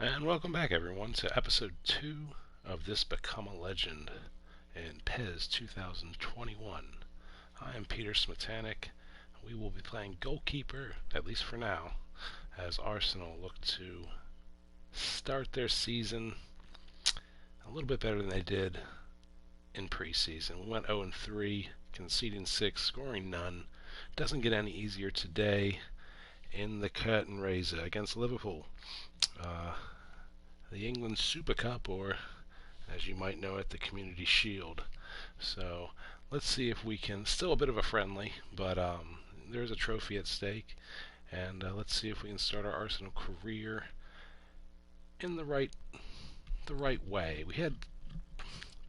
And welcome back, everyone, to episode 2 of this Become a Legend in PES 2021. I am Peter Smetanick. We will be playing Goalkeeper, at least for now, as Arsenal look to start their season a little bit better than they did in preseason. We went 0-3, conceding 6, scoring none. Doesn't get any easier today in the curtain raiser against Liverpool. The England Super Cup, or as you might know it, the Community Shield. So let's see if we can, still a bit of a friendly, but there's a trophy at stake, and let's see if we can start our Arsenal career in the right way. We had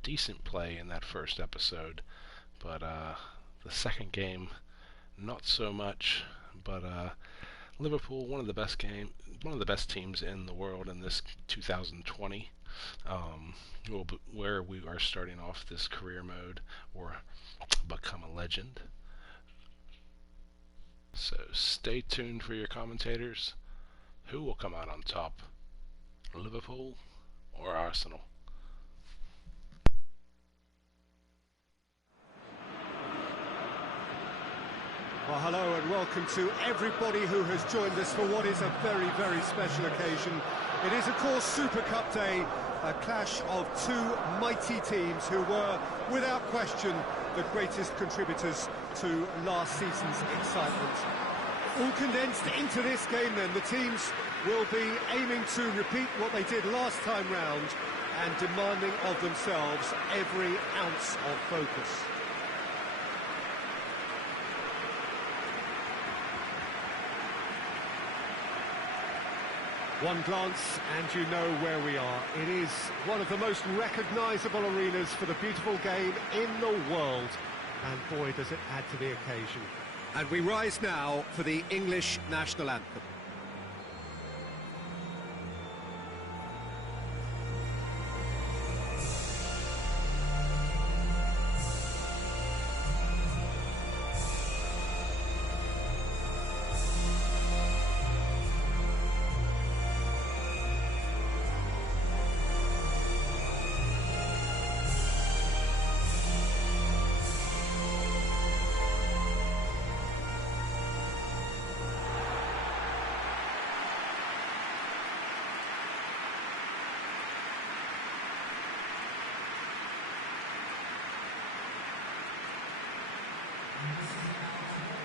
decent play in that first episode, but the second game not so much. But Liverpool, one of the best teams in the world in this 2020, where we are starting off this career mode, or Become a Legend. So stay tuned for your commentators. Who will come out on top, Liverpool or Arsenal? Well, hello and welcome to everybody who has joined us for what is a very, very special occasion. It is, of course, Super Cup Day, a clash of two mighty teams who were, without question, the greatest contributors to last season's excitement. All condensed into this game then, the teams will be aiming to repeat what they did last time round and demanding of themselves every ounce of focus. One glance and you know where we are. It is one of the most recognisable arenas for the beautiful game in the world. And boy, does it add to the occasion. And we rise now for the English national anthem.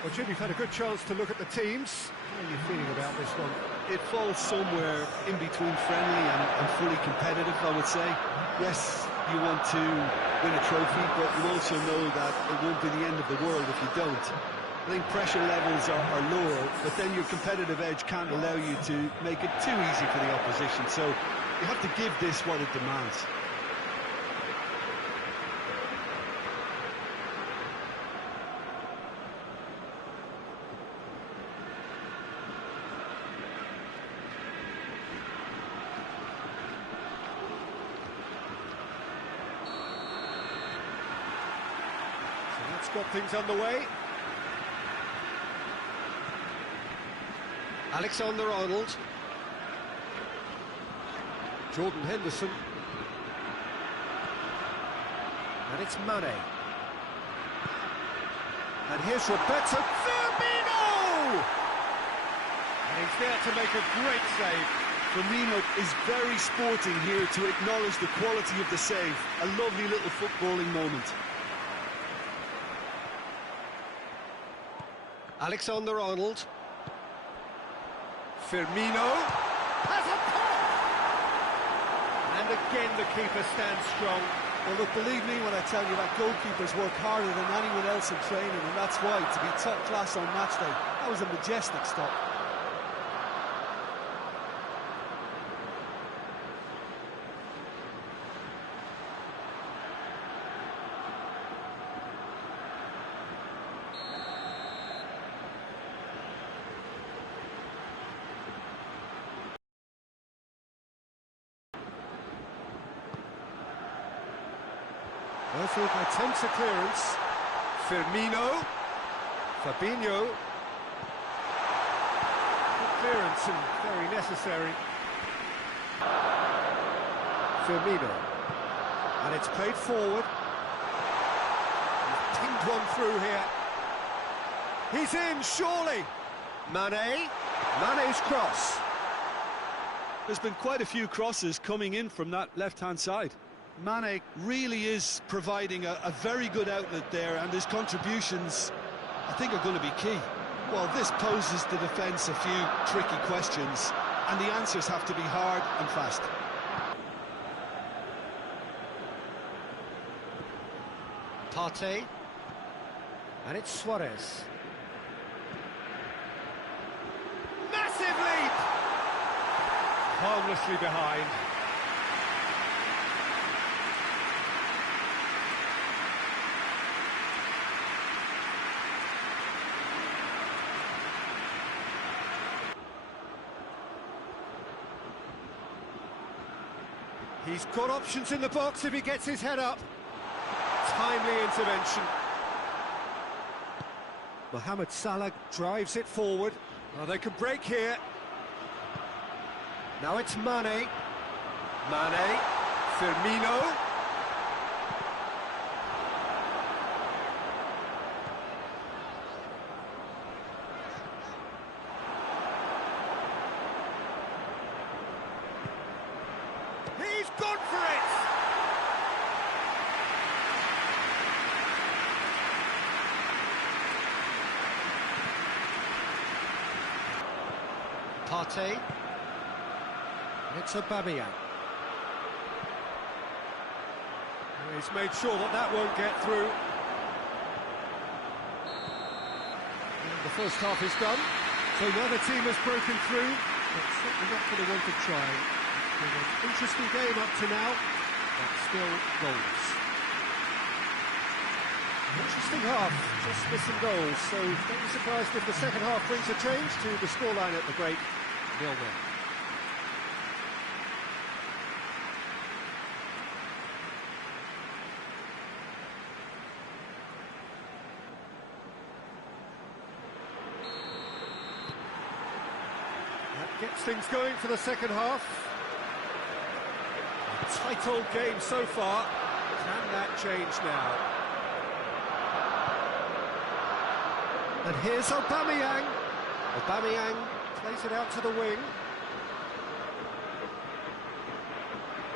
Well, Jim, you've had a good chance to look at the teams. How are you feeling about this one? It falls somewhere in between friendly and fully competitive, I would say. Yes, you want to win a trophy, but you also know that it won't be the end of the world if you don't. I think pressure levels are lower, but then your competitive edge can't allow you to make it too easy for the opposition. So you have to give this what it demands. Got things underway. Alexander-Arnold. Jordan Henderson. And it's Mane. And here's Roberto Firmino! And he's there to make a great save. Firmino is very sporting here to acknowledge the quality of the save. A lovely little footballing moment. Alexander-Arnold. Firmino has a pop! And again the keeper stands strong. Well, look, believe me when I tell you that goalkeepers work harder than anyone else in training, and that's why, to be top class on match day, that was a majestic stop. Murphy attempts a clearance. Firmino. Fabinho. Good clearance and very necessary. Firmino. And it's played forward. He's pinged one through here. He's in, surely. Mane. Mane's cross. There's been quite a few crosses coming in from that left-hand side. Mane really is providing a very good outlet there, and his contributions, I think, are going to be key. Well, this poses the defence a few tricky questions, and the answers have to be hard and fast. Partey. And it's Suarez. Massive leap! Harmlessly behind. He's got options in the box if he gets his head up. Timely intervention. Mohamed Salah drives it forward. Oh, they can break here. Now it's Mane. Mane. Firmino. He's gone for it! Partey. It's Aubameyang. He's made sure that that won't get through. And the first half is done. So now the team has broken through, but certainly not for the want of trying. It's been an interesting game up to now, but still goals. Interesting half, just missing goals, so don't be surprised if the second half brings a change to the scoreline at the break, 0-0. That gets things going for the second half. A tight old game so far. Can that change now? And here's Aubameyang. Aubameyang plays it out to the wing.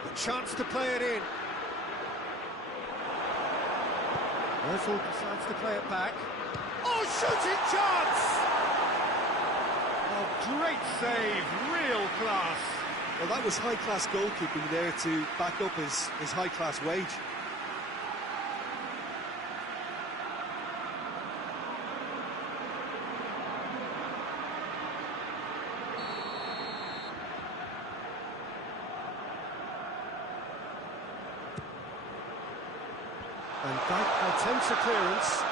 A chance to play it in. Ozil decides to play it back. Oh, shooting chance! Oh, great save, real class. Well, that was high-class goalkeeping there to back up his high-class wage. And that attempts a clearance.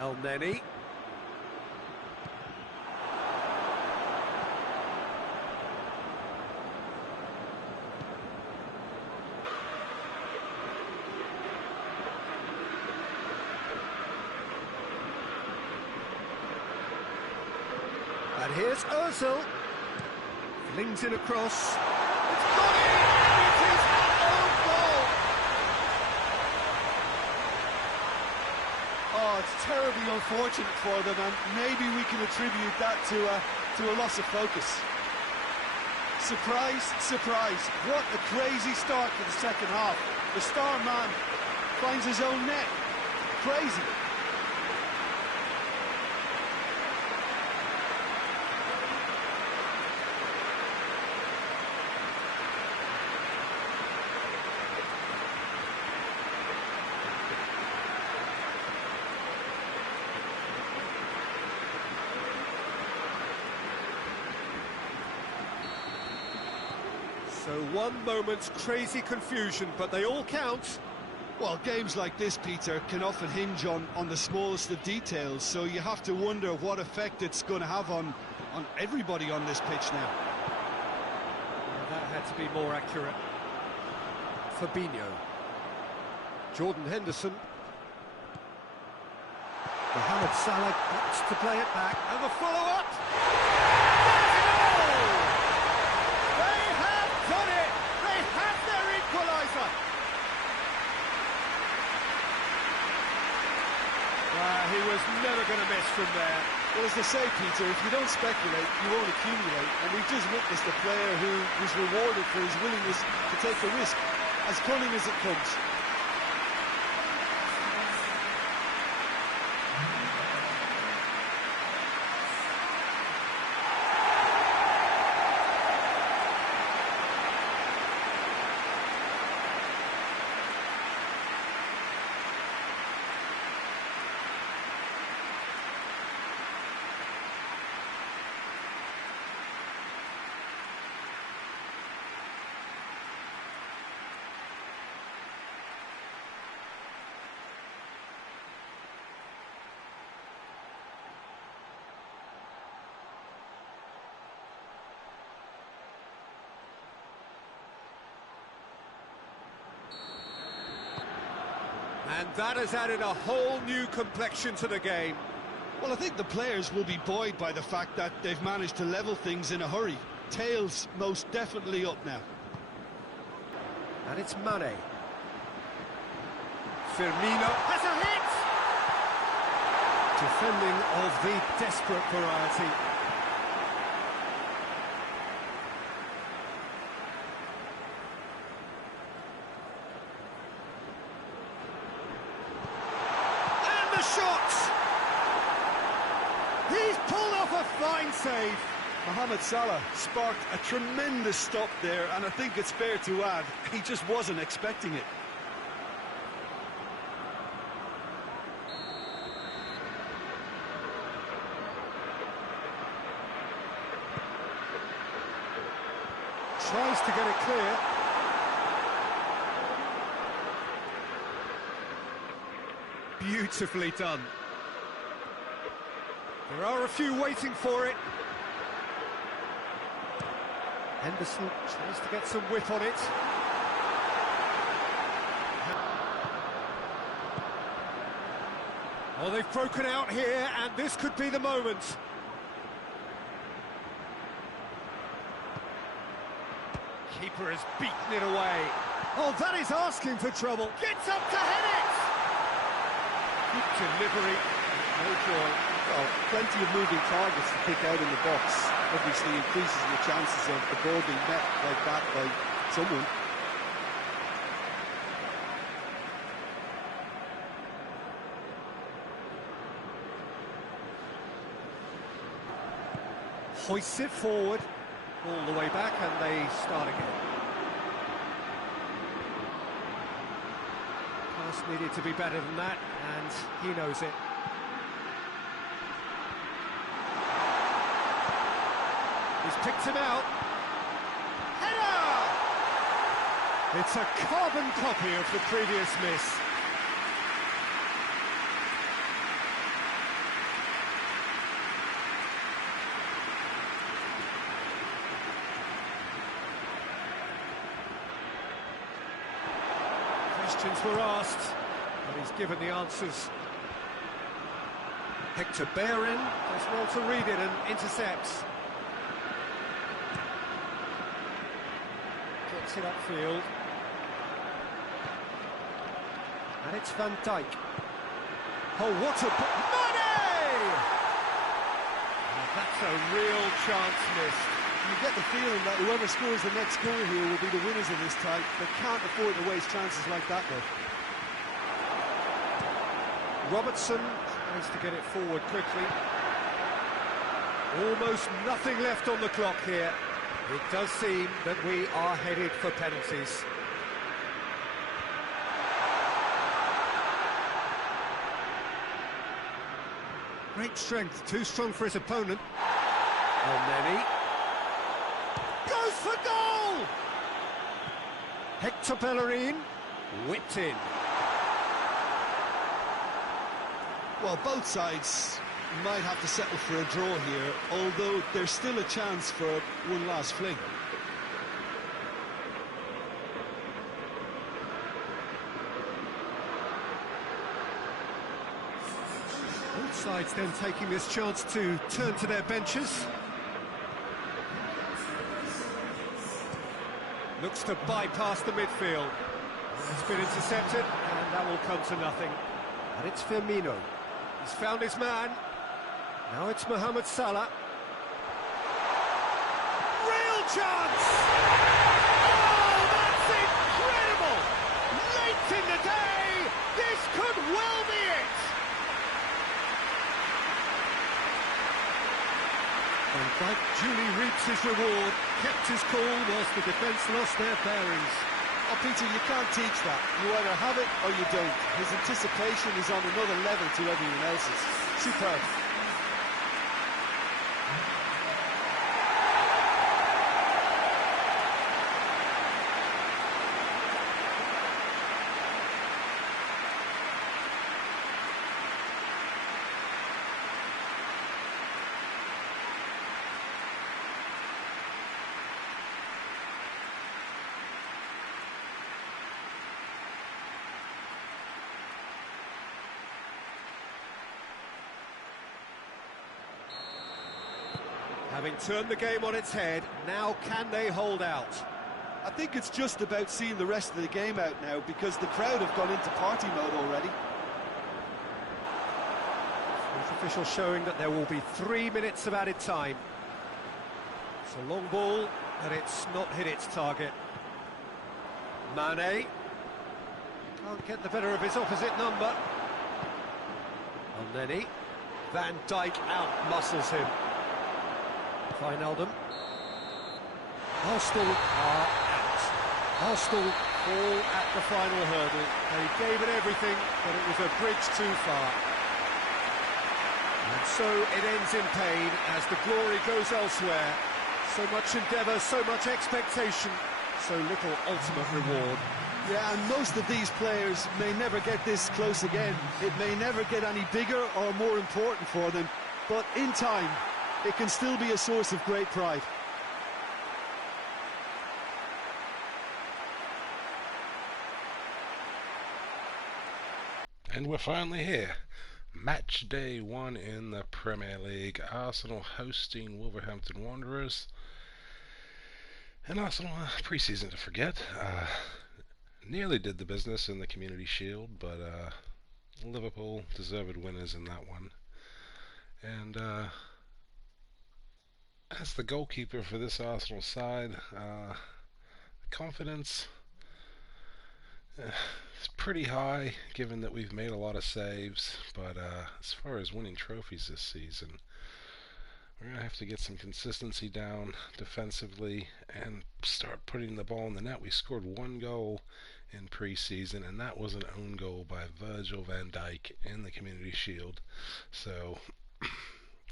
El Neni. And here's Ozil. Flings it across. It's got it! It is an own goal! Oh, it's terribly unfortunate for them, and maybe we can attribute that to a loss of focus. Surprise, surprise. What a crazy start to the second half. The star man finds his own net. Crazy. So one moment's crazy confusion, but they all count. Well, games like this, Peter, can often hinge on the smallest of details, so you have to wonder what effect it's going to have on everybody on this pitch now. That had to be more accurate. Fabinho. Jordan Henderson. Mohamed Salah wants to play it back. And the follow-up! they say, Peter, if you don't speculate, you won't accumulate. And we've just witnessed a player who was rewarded for his willingness to take the risk, as cunning as it comes. And that has added a whole new complexion to the game. Well, I think the players will be buoyed by the fact that they've managed to level things in a hurry. Tails most definitely up now. And it's Mane. Firmino has a hit! Defending of the desperate variety. And the shot! He's pulled off a fine save. Mohamed Salah sparked a tremendous stop there, and I think it's fair to add, he just wasn't expecting it. Tries to get it clear. Beautifully done. There are a few waiting for it. Henderson tries to get some whip on it. Oh, they've broken out here, and this could be the moment. Keeper has beaten it away. Oh, that is asking for trouble. Gets up to head it! Good delivery. No joy. Well, plenty of moving targets to pick out in the box. Obviously increases the chances of the ball being met like that by someone. Hoists it forward, all the way back, and they start again. Pass needed to be better than that, and he knows it. He's picked him out. Header! It's a carbon copy of the previous miss. Questions were asked, but he's given the answers. Hector Bellerin does well to read it and intercepts. Gets it upfield. And it's Van Dijk. Oh, what a... Mane! Oh, that's a real chance missed. You get the feeling that whoever scores the next goal here will be the winners of this tie. They can't afford to waste chances like that, though. Robertson tries to get it forward quickly. Almost nothing left on the clock here. It does seem that we are headed for penalties. Great strength, too strong for his opponent. And then he goes for goal! Hector Bellerin whipped in. Well, both sides might have to settle for a draw here, although there's still a chance for one last fling. Both sides then taking this chance to turn to their benches. Looks to bypass the midfield. It's been intercepted, and that will come to nothing. And it's Firmino. He's found his man. Now it's Mohamed Salah. Real chance! Oh, that's incredible! Late in the day, this could well be it! Van Dijk duly reaps his reward, kept his cool whilst the defence lost their bearings. Oh, Peter, you can't teach that. You either have it or you don't. His anticipation is on another level to everyone else's. Superb. Having turned the game on its head, now can they hold out? I think it's just about seeing the rest of the game out now because the crowd have gone into party mode already. Fourth official showing that there will be 3 minutes of added time. It's a long ball, and it's not hit its target. Mane can't get the better of his opposite number. Elneny. Van Dijk out-muscles him. Wijnaldum. Arsenal are out. Arsenal fall at the final hurdle. They gave it everything, but it was a bridge too far. And so it ends in pain as the glory goes elsewhere. So much endeavour, so much expectation, so little ultimate reward. Yeah, and most of these players may never get this close again. It may never get any bigger or more important for them, but in time, it can still be a source of great pride. And we're finally here. Match day 1 in the Premier League. Arsenal hosting Wolverhampton Wanderers. And Arsenal, pre-season to forget, nearly did the business in the Community Shield, but Liverpool deserved winners in that one. And as the goalkeeper for this Arsenal side, confidence is pretty high, given that we've made a lot of saves. But as far as winning trophies this season, we're going to have to get some consistency down defensively and start putting the ball in the net. We scored 1 goal in pre-season, and that was an own goal by Virgil van Dijk in the Community Shield. So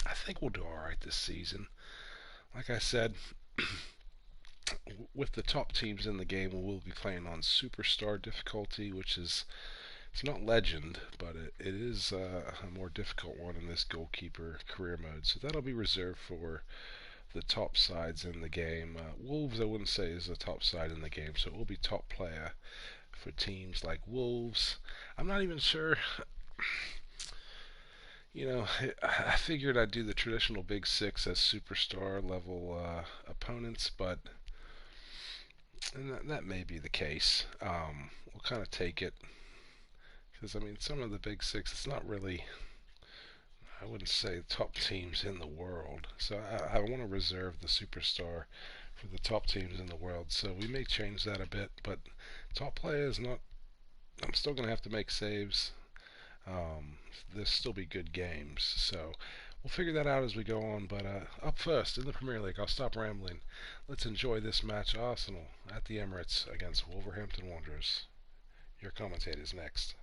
I think we'll do alright this season. Like I said, with the top teams in the game, we'll be playing on Superstar difficulty, which is, it's not Legend, but it is a more difficult one in this Goalkeeper Career mode. So that'll be reserved for the top sides in the game. Wolves, I wouldn't say, is the top side in the game, so it will be top player for teams like Wolves. I'm not even sure. You know, I figured I'd do the traditional Big Six as superstar level opponents, but that may be the case. We'll kind of take it, because I mean, some of the Big Six, it's not really, I wouldn't say top teams in the world. So I want to reserve the superstar for the top teams in the world. So we may change that a bit, but top players, not. I'm still going to have to make saves. There'll still be good games, so we'll figure that out as we go on. But up first in the Premier League, I'll stop rambling. Let's enjoy this match. Arsenal at the Emirates against Wolverhampton Wanderers. Your commentators next.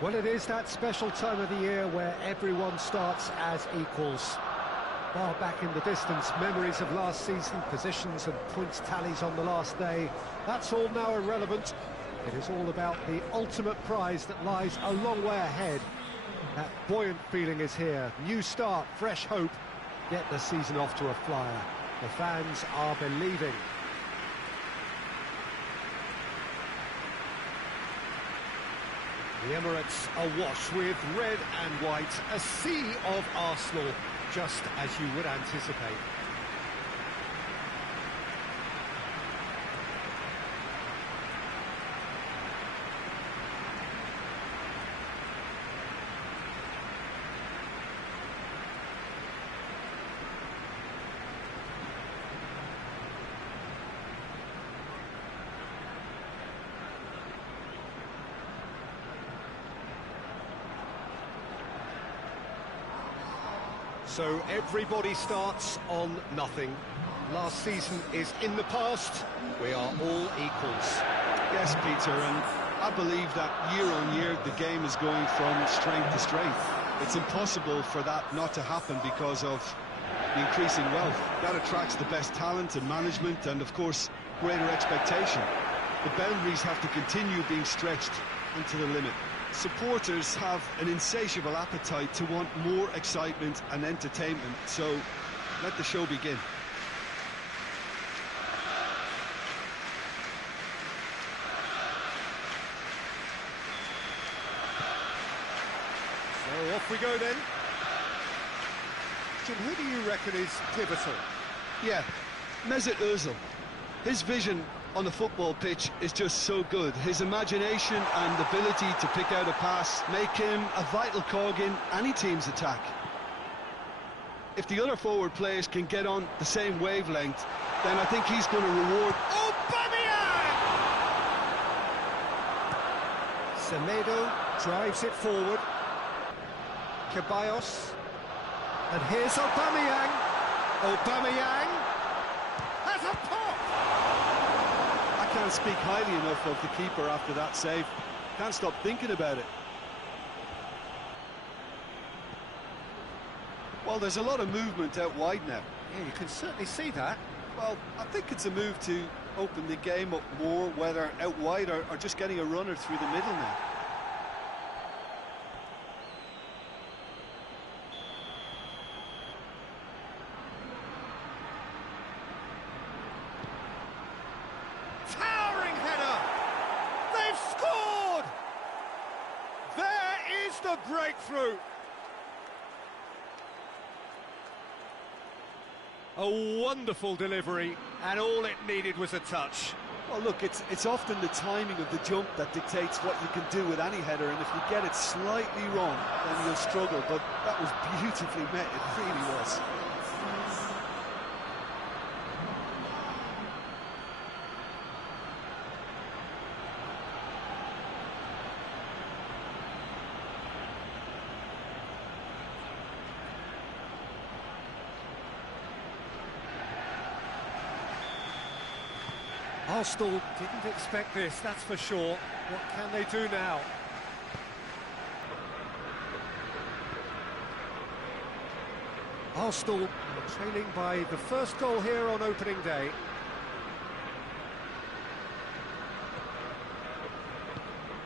Well, it is that special time of the year where everyone starts as equals. Far back in the distance, memories of last season, positions and points tallies on the last day, that's all now irrelevant. It is all about the ultimate prize that lies a long way ahead. That buoyant feeling is here. New start, fresh hope. Get the season off to a flyer. The fans are believing. The Emirates awash with red and white, a sea of Arsenal, just as you would anticipate. So everybody starts on nothing. Last season is in the past. We are all equals. Yes, Peter, and I believe that year on year the game is going from strength to strength. It's impossible for that not to happen because of the increasing wealth. That attracts the best talent and management and, of course, greater expectation. The boundaries have to continue being stretched into the limit. Supporters have an insatiable appetite to want more excitement and entertainment, so let the show begin. So off we go then. Jim, who do you reckon is pivotal? Yeah, Mesut Ozil. His vision on the football pitch is just so good. His imagination and ability to pick out a pass make him a vital cog in any team's attack. If the other forward players can get on the same wavelength, then I think he's going to reward... Aubameyang! Semedo drives it forward. Ceballos. And here's Aubameyang. Aubameyang has a pop! I can't speak highly enough of the keeper after that save. Can't stop thinking about it. Well, there's a lot of movement out wide now. Yeah, you can certainly see that. Well, I think it's a move to open the game up more, whether out wide or just getting a runner through the middle now. Towering header! They've scored! There is the breakthrough! A wonderful delivery, and all it needed was a touch. Well, look, it's often the timing of the jump that dictates what you can do with any header, and if you get it slightly wrong, then you'll struggle, but that was beautifully met, it really was. Arsenal didn't expect this, that's for sure. What can they do now? Arsenal are trailing by the first goal here on opening day.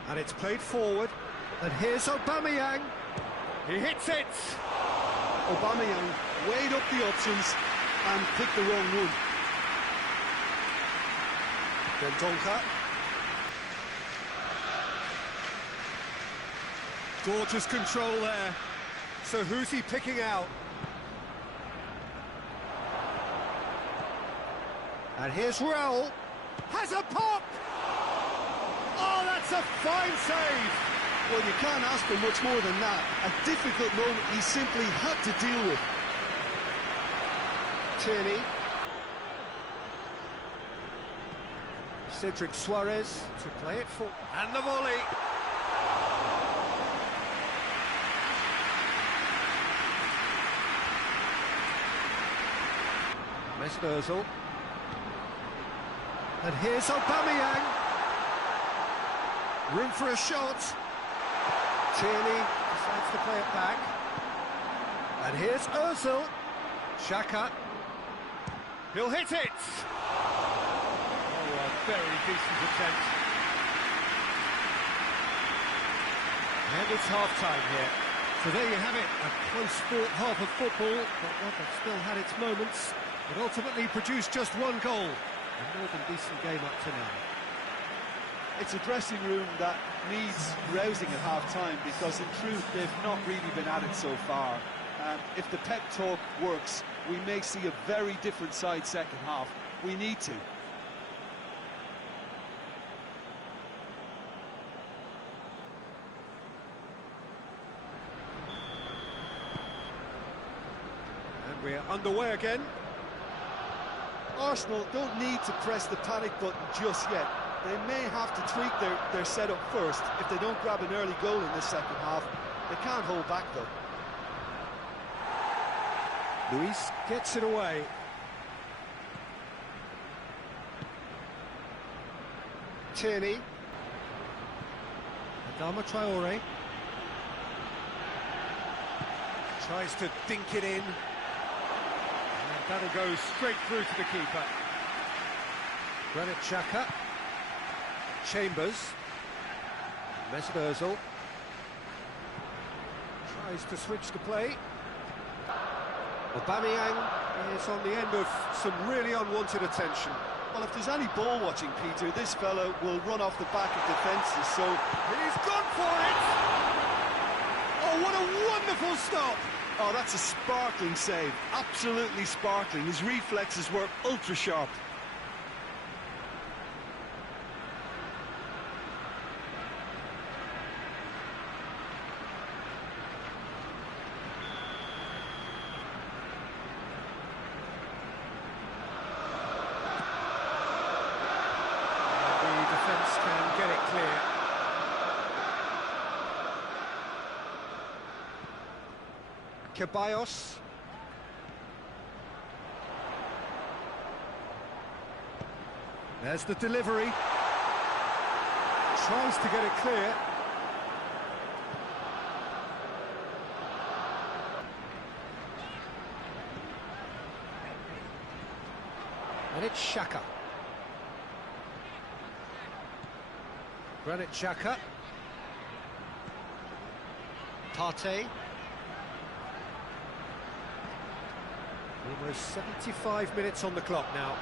And it's played forward. And here's Aubameyang. He hits it! Aubameyang weighed up the options and picked the wrong one. Then Donka. Gorgeous control there. So who's he picking out? And here's Raul. Has a pop! Oh, that's a fine save! Well, you can't ask for much more than that. A difficult moment he simply had to deal with. Tierney. Cedric Suarez to play it for... And the volley! Mesut Ozil. And here's Aubameyang. Room for a shot. Tierney decides to play it back. And here's Ozil. Xhaka. He'll hit it! Very decent attempt. And it's half-time here. So there you have it, a close fought half of football, but one that still had its moments, but ultimately produced just one goal. A more than decent game up to now. It's a dressing room that needs rousing at half-time because in truth they've not really been at it so far. If the pep talk works, we may see a very different side second half. We need to. We're underway again. Arsenal don't need to press the panic button just yet. They may have to tweak their setup first if they don't grab an early goal in this second half. They can't hold back though. Luis gets it away. Tierney. Adama Traore. Tries to dink it in. And that'll go straight through to the keeper. Granit Xhaka. Chambers. Mesut Ozil. Tries to switch the play. Aubameyang is on the end of some really unwanted attention. Well, if there's any ball watching, Peter, this fellow will run off the back of defences, so... He's gone for it! Oh, what a wonderful stop! Oh, that's a sparkling save. Absolutely sparkling. His reflexes were ultra-sharp. Can get it clear. Ceballos. There's the delivery. Tries to get it clear. And it's Xhaka. Granit Xhaka. Partey. Almost 75 minutes on the clock now.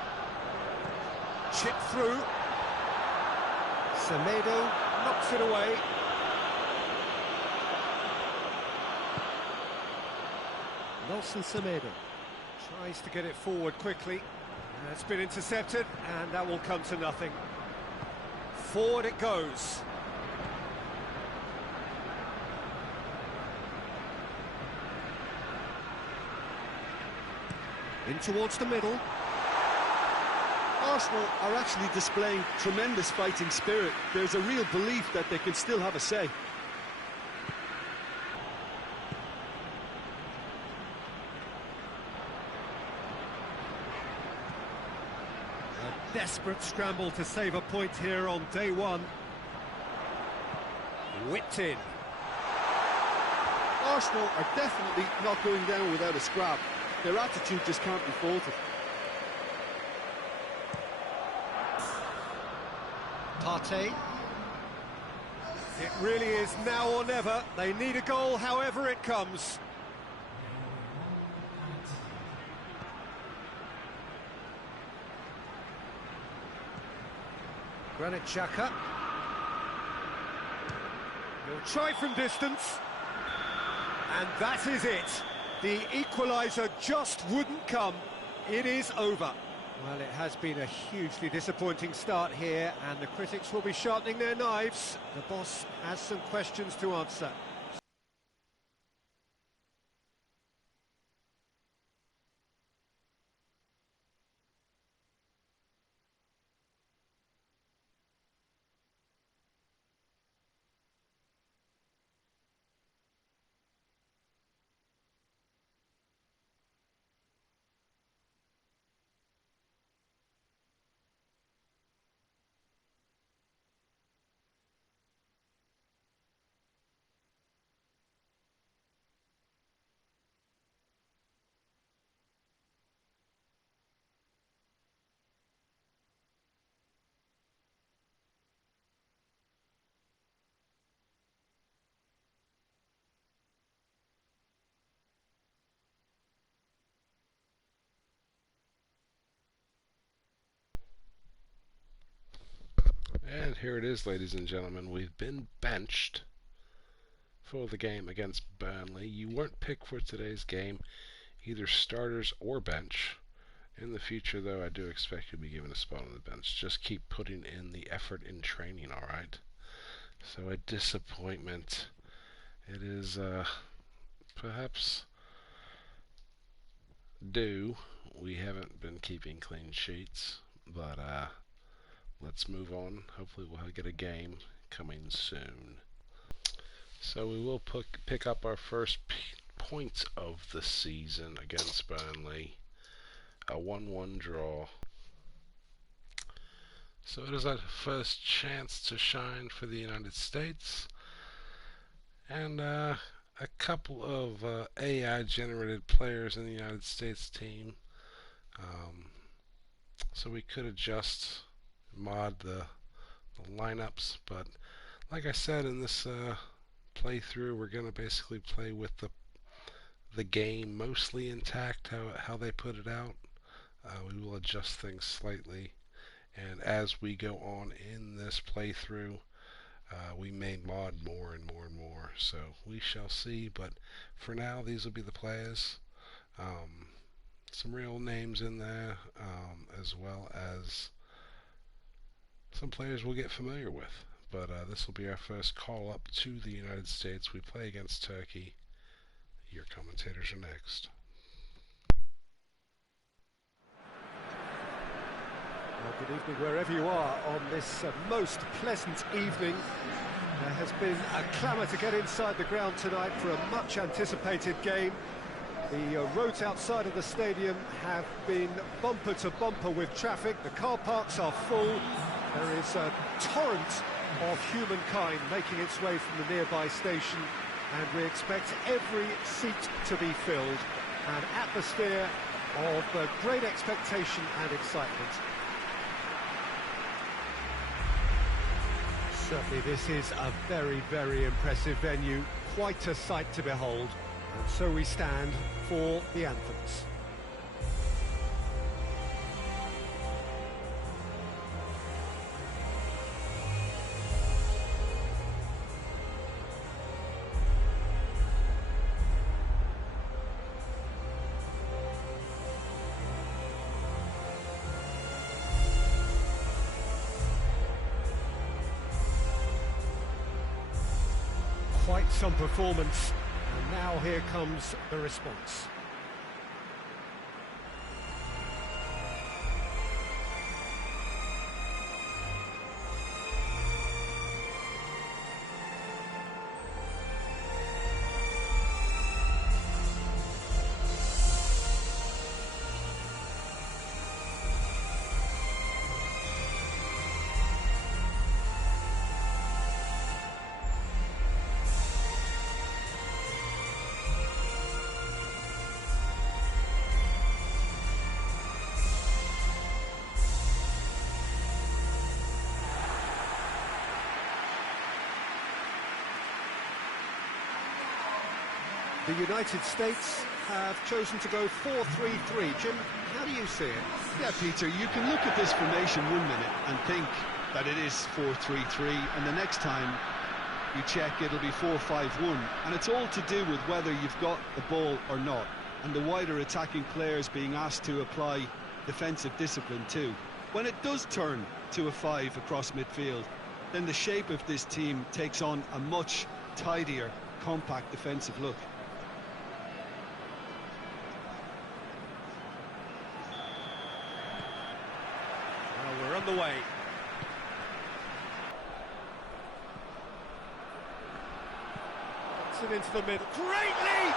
Chip through. Semedo knocks it away. Nelson Semedo tries to get it forward quickly. It's been intercepted, and that will come to nothing. Forward it goes. In towards the middle. Arsenal are actually displaying tremendous fighting spirit. There's a real belief that they can still have a say. A desperate scramble to save a point here on day one. Whipped in. Arsenal are definitely not going down without a scrap. Their attitude just can't be faulted. Partey. It really is now or never. They need a goal however it comes. Granit Xhaka. He'll try from distance. And that is it. The equaliser just wouldn't come. It is over. Well, it has been a hugely disappointing start here, and the critics will be sharpening their knives. The boss has some questions to answer. And here it is, ladies and gentlemen. We've been benched for the game against Burnley. You weren't picked for today's game, either starters or bench. In the future, though, I do expect you'll be given a spot on the bench. Just keep putting in the effort in training, alright? So a disappointment. It is perhaps due. We haven't been keeping clean sheets, but let's move on. Hopefully we'll get a game coming soon. So we will pick up our first point of the season against Burnley. A 1-1 draw. So it is our first chance to shine for the United States. And a couple of AI-generated players in the United States team. So we could adjust, mod the lineups, but like I said, in this playthrough, we're going to basically play with the game mostly intact, how they put it out. We will adjust things slightly, and as we go on in this playthrough, we may mod more and more and more, so we shall see. But for now, these will be the players. Some real names in there, as well as some players we'll get familiar with. But this will be our first call up to the United States. We play against Turkey. Your commentators are next. Well, good evening wherever you are on this most pleasant evening. There has been a clamour to get inside the ground tonight for a much anticipated game. The roads outside of the stadium have been bumper to bumper with traffic. The car parks are full. There is a torrent of humankind making its way from the nearby station, and we expect every seat to be filled. An atmosphere of great expectation and excitement. Certainly this is a very, very impressive venue, quite a sight to behold. And so we stand for the anthems. Quite some performance. And now here comes the response. The United States have chosen to go 4-3-3. Jim, how do you see it? Yeah, Peter, you can look at this formation 1 minute and think that it is 4-3-3, and the next time you check it'll be 4-5-1, and it's all to do with whether you've got the ball or not, and the wider attacking players being asked to apply defensive discipline too. When it does turn to a 5 across midfield, then the shape of this team takes on a much tidier, compact defensive look. Well, we're on the way. It's it into the middle. Great leap!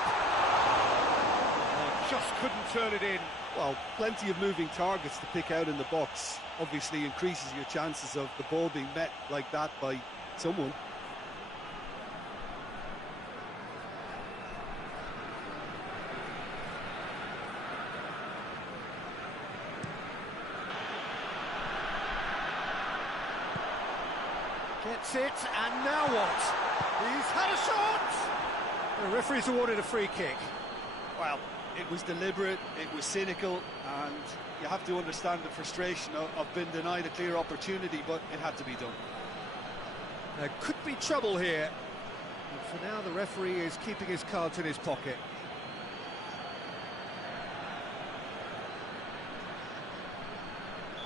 Oh, just couldn't turn it in. Well, plenty of moving targets to pick out in the box. Obviously increases your chances of the ball being met like that by someone. Gets it, and now what? He's had a shot! The referee's awarded a free kick. Well, it was deliberate, it was cynical, and you have to understand the frustration of being denied a clear opportunity, but it had to be done. There could be trouble here. But for now, the referee is keeping his cards in his pocket.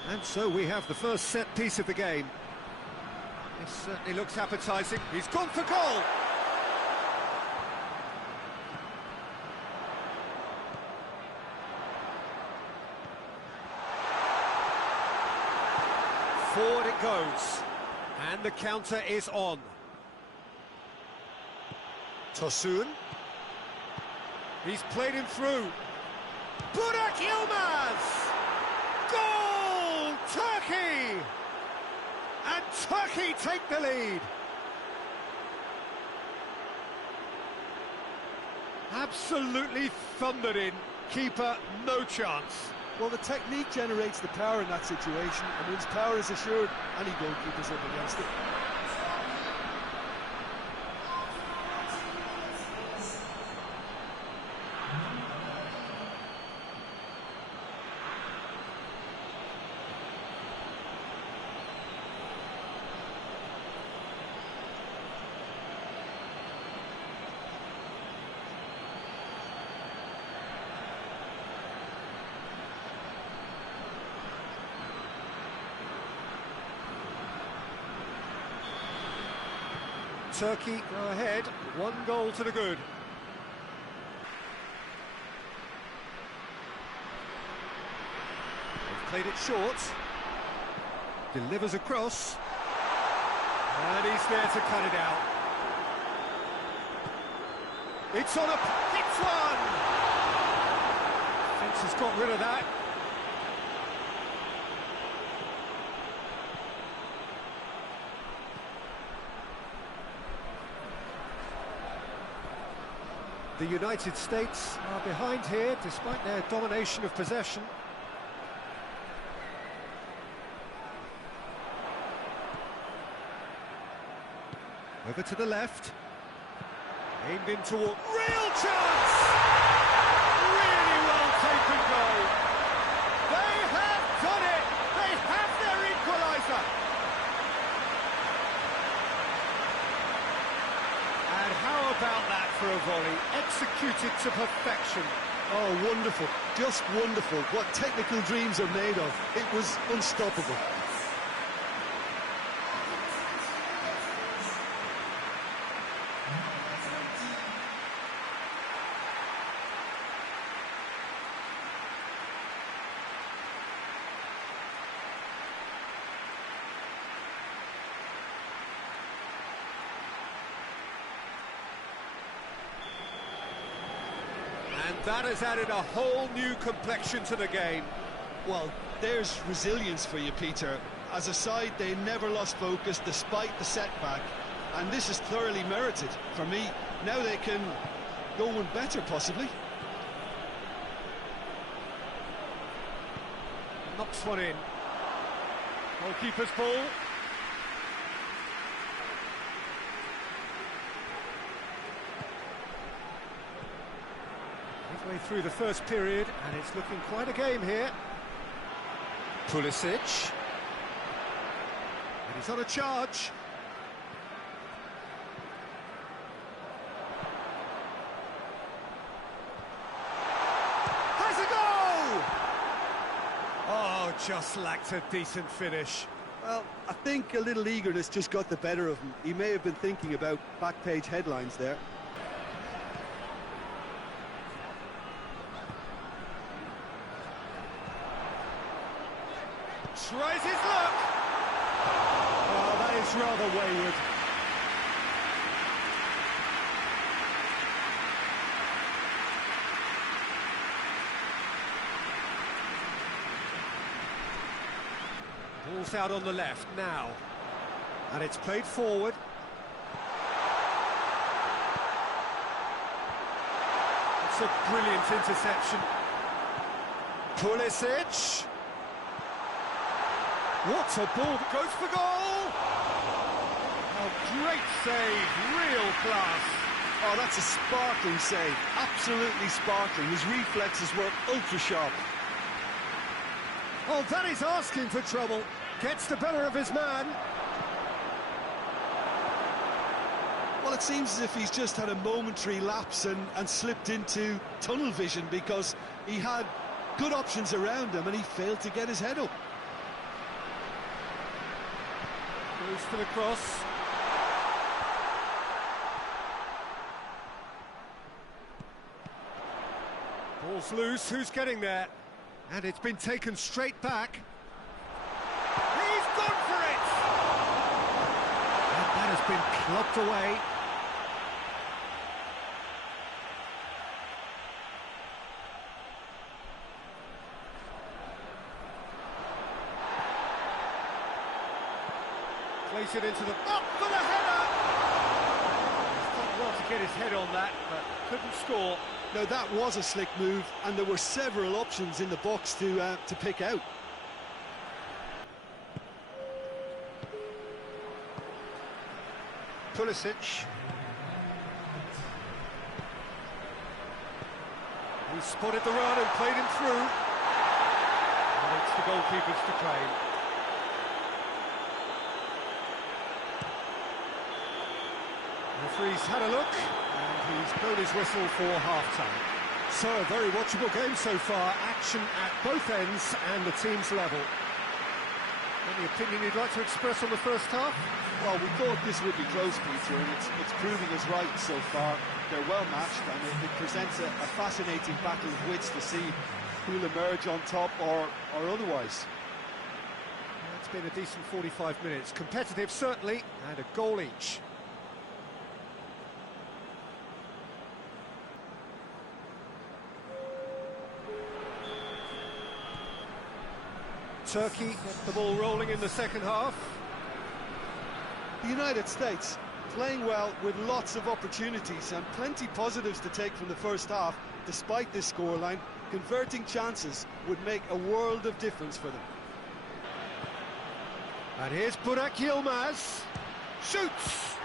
And so we have the first set piece of the game. This certainly looks appetising. He's gone for goal! Forward it goes, and the counter is on. Tosun. He's played him through. Burak Yilmaz! Goal! Turkey! And Turkey take the lead. Absolutely thundered in. Keeper, no chance. Well, the technique generates the power in that situation, and once power is assured, any goalkeeper's up against it. Turkey go ahead, 1 goal to the good. They've played it short. Delivers across. And he's there to cut it out. It's on a... hits one! Fence has got rid of that. The United States are behind here, despite their domination of possession. Over to the left. Aimed in toward... real chance! Really well taken goal. They have done it! They have their equaliser! And how about that for a volley? Executed to perfection. Oh, wonderful. Just wonderful. What technical dreams are made of. It was unstoppable. And that has added a whole new complexion to the game. Well, there's resilience for you, Peter. As a side, they never lost focus despite the setback, and this is thoroughly merited for me. Now they can go one better, possibly. Knocks one in. Goalkeeper's ball. Midway through the first period, and it's looking quite a game here. Pulisic. And he's on a charge. Has a goal! Oh, just lacked a decent finish. Well, I think a little eagerness just got the better of him. He may have been thinking about back-page headlines there. Tries his luck. Oh, that is rather wayward. Ball's out on the left now. And it's played forward. It's a brilliant interception. Pulisic. What a ball, goes for goal! Oh, great save, real class. Oh, that's a sparkling save, absolutely sparkling. His reflexes were ultra-sharp. Oh, that is asking for trouble. Gets the better of his man. Well, it seems as if he's just had a momentary lapse and slipped into tunnel vision, because he had good options around him and he failed to get his head up. Goes for the cross. Ball's loose, who's getting there? And it's been taken straight back. He's gone for it! And that has been clubbed away. Plays it into the... Up for the header! He's done well to get his head on that, but couldn't score. Now that was a slick move, and there were several options in the box to pick out. Pulisic. He spotted the run and played him through. And it's the goalkeepers to claim. The referee's had a look, and he's blown his whistle for half-time. So, a very watchable game so far. Action at both ends and the team's level. Any opinion you'd like to express on the first half? Well, we thought this would be close, Peter, and it's proving us right so far. They're well matched, and it presents a fascinating battle of wits to see who'll emerge on top or otherwise. It's been a decent 45 minutes. Competitive, certainly, and a goal each. Turkey get the ball rolling in the second half. The United States playing well with lots of opportunities and plenty positives to take from the first half. Despite this scoreline, converting chances would make a world of difference for them. And here's Burak Yilmaz. Shoots!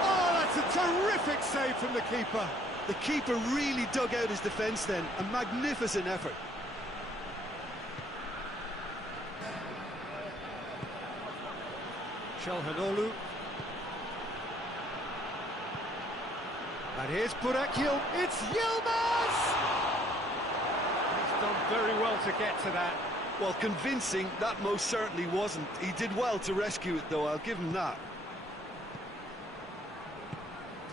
Oh, that's a terrific save from the keeper. The keeper really dug out his defence then. A magnificent effort. Çalhanoğlu. And here's Burak Yilmaz. It's Yilmaz! He's done very well to get to that. Well, convincing, that most certainly wasn't. He did well to rescue it, though, I'll give him that.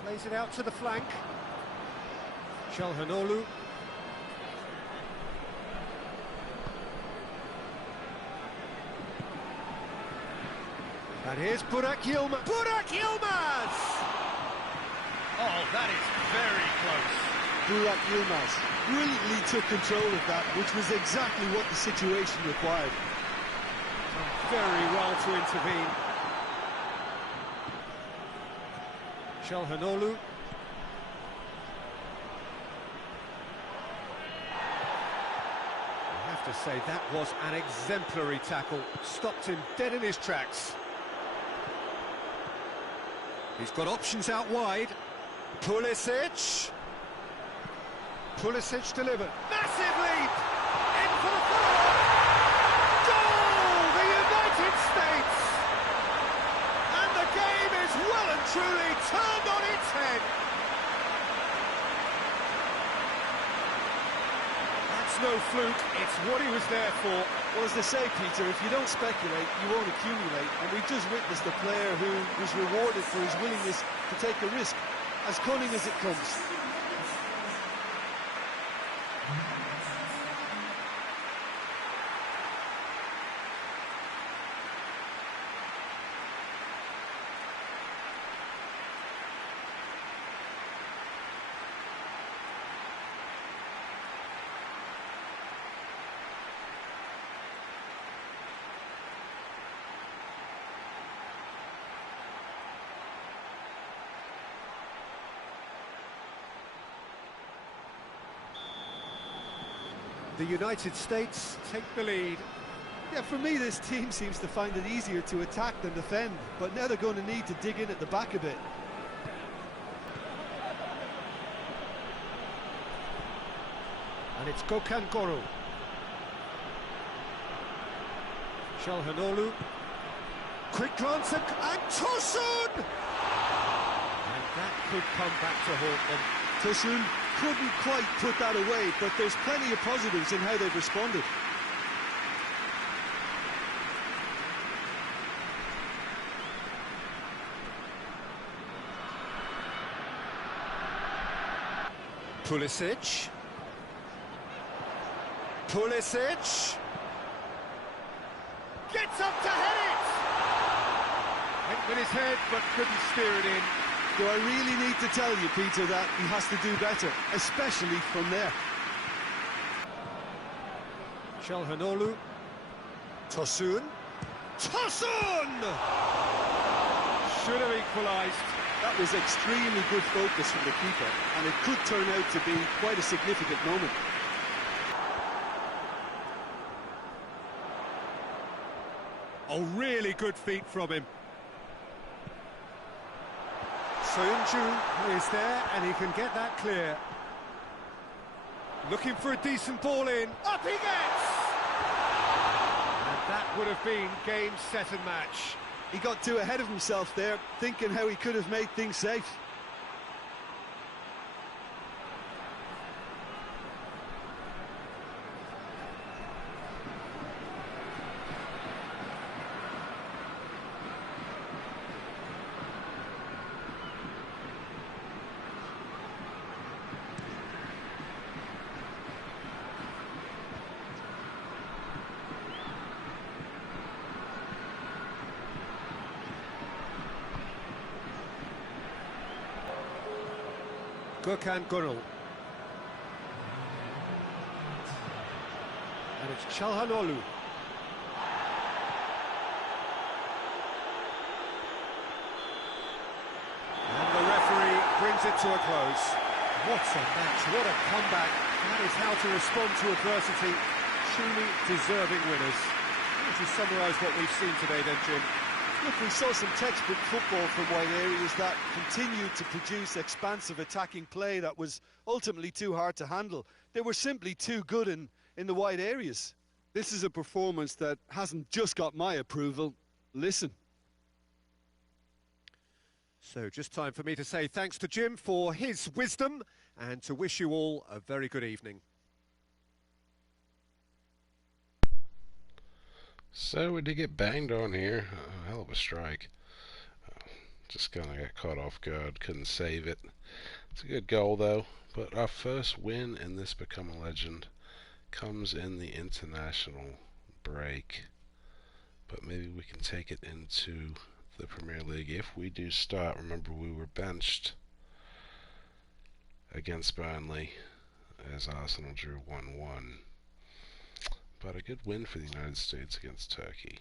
Plays it out to the flank. Çalhanoğlu. And here's Burak Yilmaz. Burak Yilmaz! Oh, that is very close. Burak Yilmaz brilliantly took control of that, which was exactly what the situation required. Done very well to intervene. Çalhanoğlu. I have to say, that was an exemplary tackle. Stopped him dead in his tracks. He's got options out wide. Pulisic. Pulisic delivered. Massive leap! In for the follow-up! Goal! The United States! And the game is well and truly turned on its head. That's no fluke, it's what he was there for. Well, as they say, Peter, if you don't speculate, you won't accumulate. And we've just witnessed a player who was rewarded for his willingness to take a risk, as cunning as it comes. The United States take the lead. Yeah, for me, this team seems to find it easier to attack than defend, but now they're going to need to dig in at the back a bit. And it's Gökhan Gürü. Çalhanoğlu. Quick glance and Tosun! And that could come back to haunt them. Tosun couldn't quite put that away, but there's plenty of positives in how they've responded. Pulisic. Pulisic. Gets up to head it! Went with his head, but couldn't steer it in. Do I really need to tell you, Peter, that he has to do better, especially from there? Çalhanoğlu. Tosun. Tosun! Should have equalised. That was extremely good focus from the keeper, and it could turn out to be quite a significant moment. Oh, really good feet from him. Soyuncu is there, and he can get that clear. Looking for a decent ball in. Up he gets! And that would have been game, set and match. He got too ahead of himself there, thinking how he could have made things safe. Gökhan Gönül. And it's Çalhanoğlu. And the referee brings it to a close. What a match, what a comeback. That is how to respond to adversity. Truly deserving winners. How would you summarise what we've seen today then, Jim? Look, we saw some textbook football from wide areas that continued to produce expansive attacking play that was ultimately too hard to handle. They were simply too good in the wide areas. This is a performance that hasn't just got my approval. Listen. So just time for me to say thanks to Jim for his wisdom and to wish you all a very good evening. So we did get banged on here. Hell of a strike. Just kind of got caught off guard. Couldn't save it. It's a good goal though. But our first win in this Become a Legend comes in the international break. But maybe we can take it into the Premier League if we do start. Remember, we were benched against Burnley as Arsenal drew 1-1. But a good win for the United States against Turkey.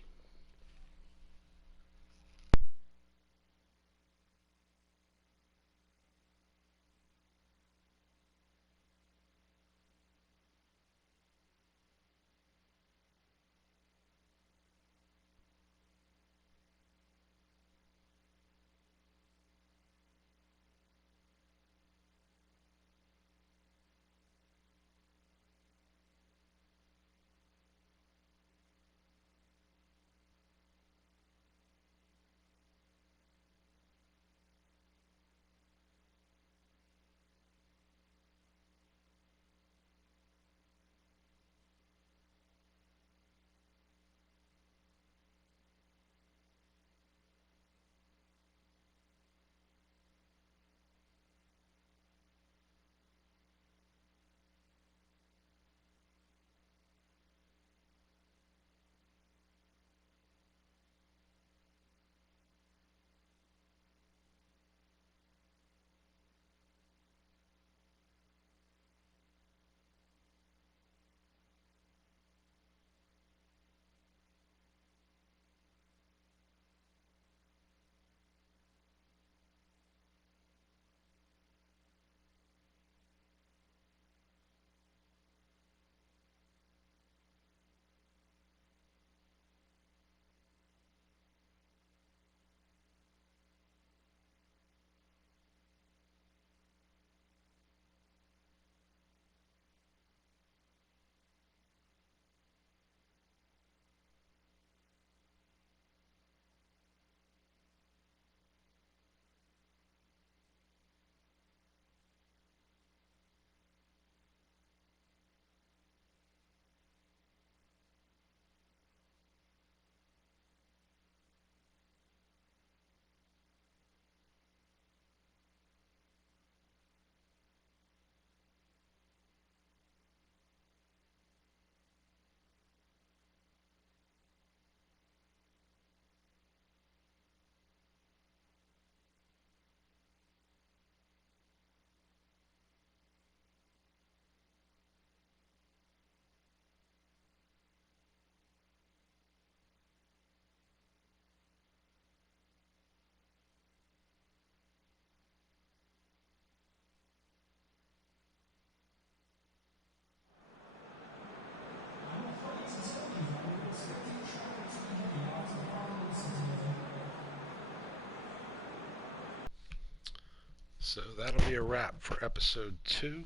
So that'll be a wrap for episode 2.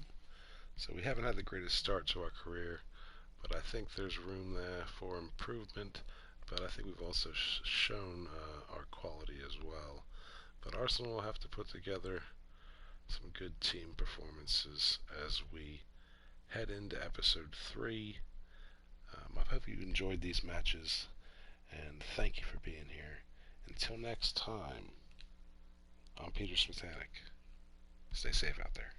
So we haven't had the greatest start to our career, but I think there's room there for improvement. But I think we've also shown our quality as well. But Arsenal will have to put together some good team performances as we head into episode 3. I hope you enjoyed these matches, and thank you for being here. Until next time, I'm Peter Smetanick. Stay safe out there.